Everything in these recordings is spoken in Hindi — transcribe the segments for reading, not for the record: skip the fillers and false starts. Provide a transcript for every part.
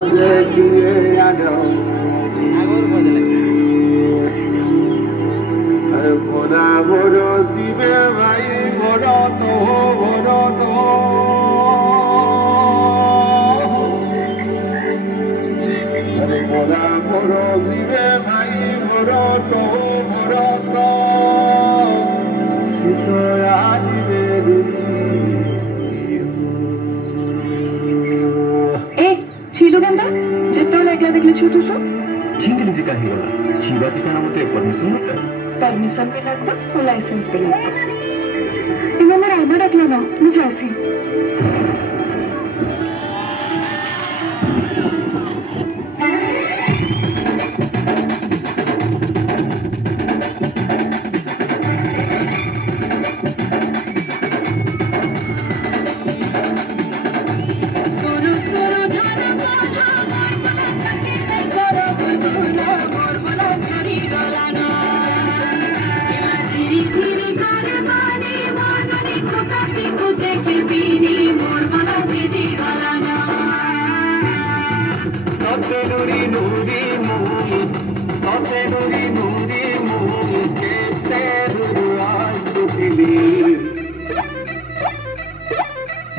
देखिए आगो अरे भोला भोरो शिवे भाई भोरो तो अरे भोला भोरो शिवे भाई भोरो तो सीतोया जीवे ছিল কেন যেতেও একলা দেখলে ছুটু সব झिंगली जी का ही होला छीवा पिटाना मते परमिशन मत परमिशन भी লাগবে ও লাইসেন্স भी লাগবে এমন আমার আইবা ডাকলো না আমি যাইছি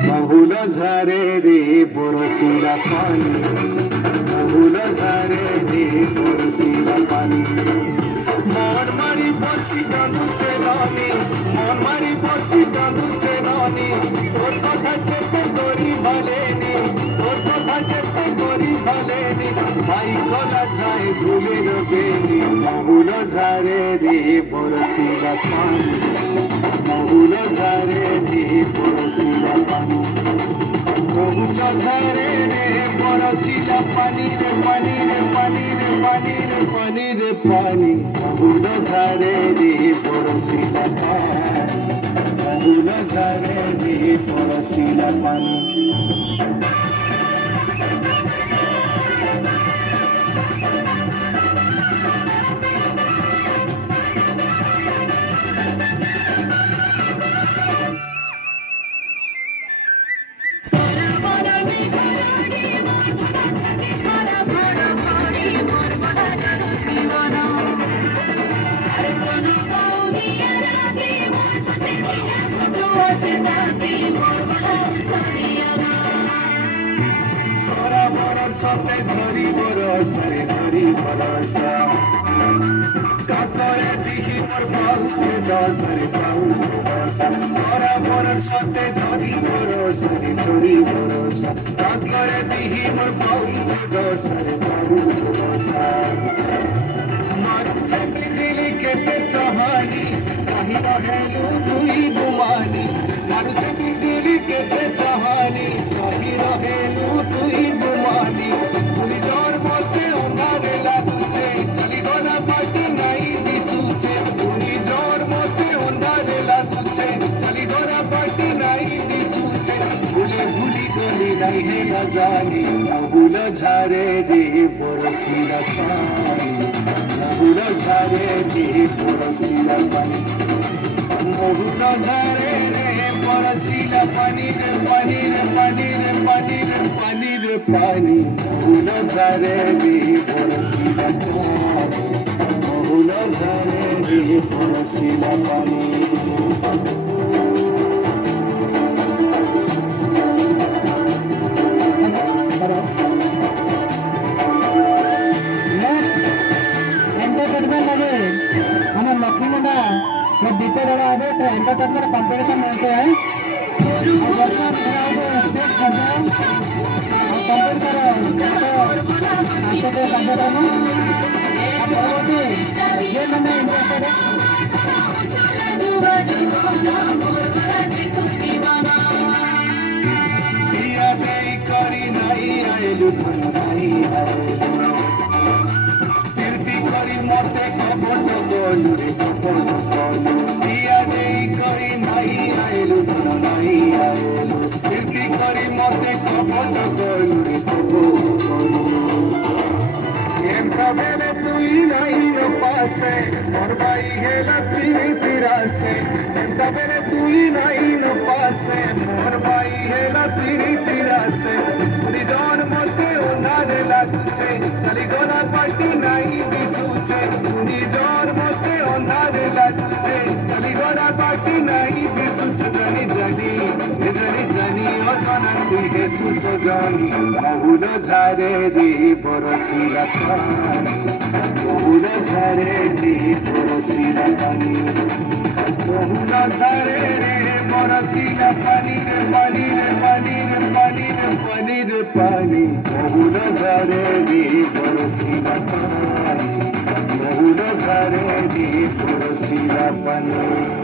बहुल झारे रे बरसिला पानी बहुल झारे रे बरसिला पानी मन मारी बसी कांदुचे नानी मन मारी बसी कांदुचे नानी तोर कथा चेते करी भालेनी तोर कथा चेते करी भालेनी भाई कला जाए झूले बेनी बहुल झारे रे बरसिला पानी बहुल झारे रे बरसिला पानी बहुल झारे रे बरसिला पानी रे पानी रे पानी रे पानी रे पानी रे पानी बहुल झारे रे बरसिला पानी बहुल झारे रे बरसिला पानी সতে ঝরি বরসরে ঝরি বরসা কাতরে দিহি মোর পাউছে দশরে পাউছে দশা সরা বরর সতে ঝরি বরসরে ঝরি বরসা কাতরে দিহি মোর পাউছে দশরে পাউছে দশা মারুছে বিজলি কেতে চাহানি কাহি রহেলু তুই গুমানি মারুছে বিজলি কেতে চাহানি কাহি রহেলু তুই গুমানি তুই জোর মতে উন্ধারে লাগুছে চলি গোনা পাটি নাই দিশুছে তুই জোর মতে উন্ধারে লাগুছে চলি গোনা পাটি নাই দিশুছে ভুলে ভুলি গলি নাই হে না জানি বহুল ঝারে রে বরসিলা পানি বহুল ঝারে রে বরসিলা পানি বহুল ঝারে রে বরসিলা পানি রে পানি রে পানি রে পানি রে পানি রে পানি বহুল ঝারে রে বরসিলা পানি বহুল ঝারে রে বরসিলা পানি एंटरटेनमेंट लगे हमें लक्ष्मी मुंडा ये बीते जगह आवे तो एंटरटेनमेंट कंपटीशन मिलते हैं और वर्तमान स्टेज करते हैं और कंपीट करो आपको तो कंप्यूटर में अब परवर्ती ये मैंने इंटरेस्टेड है दिया गई करी नहीं आएलु धन नहीं आएलु करी मते कपट गलु रे कपट गलु दिया देई करी नहीं आएलु धन नहीं आएलु कीर्ति करी मते कपट गलु रे कपट गलु एंता बेले तुई नहीं न पासे और भाई हेला तीरा से एंता बेले तुई नहीं न पासे और भाई हेला तीरा से जान मते उन्हारे ଲାଗୁଛେ ଚାଲିଗଲା ପାଟି ନାଇଁ ଦିଶୁଛେ ନିଜର ମତେ ଅନ୍ଧାରେ ଲାଗୁଛେ ଚାଲିଗଲା ପାଟି ନାଇଁ ଦିଶୁଛେ ଜାନି ଜାନି ଅଜଣା তুই হেসু সজনি বহুল ঝারে রে বরসিলা পানি বহুল ঝারে রে বরসিলা পানি বহুল ঝারে রে বরসিলা পানি রে পানি রে পানি রে পানি রে পানি রে পানি বহুল ঝারে রে বরসিলা পানি বহুল ঝারে রে বরসিলা পানি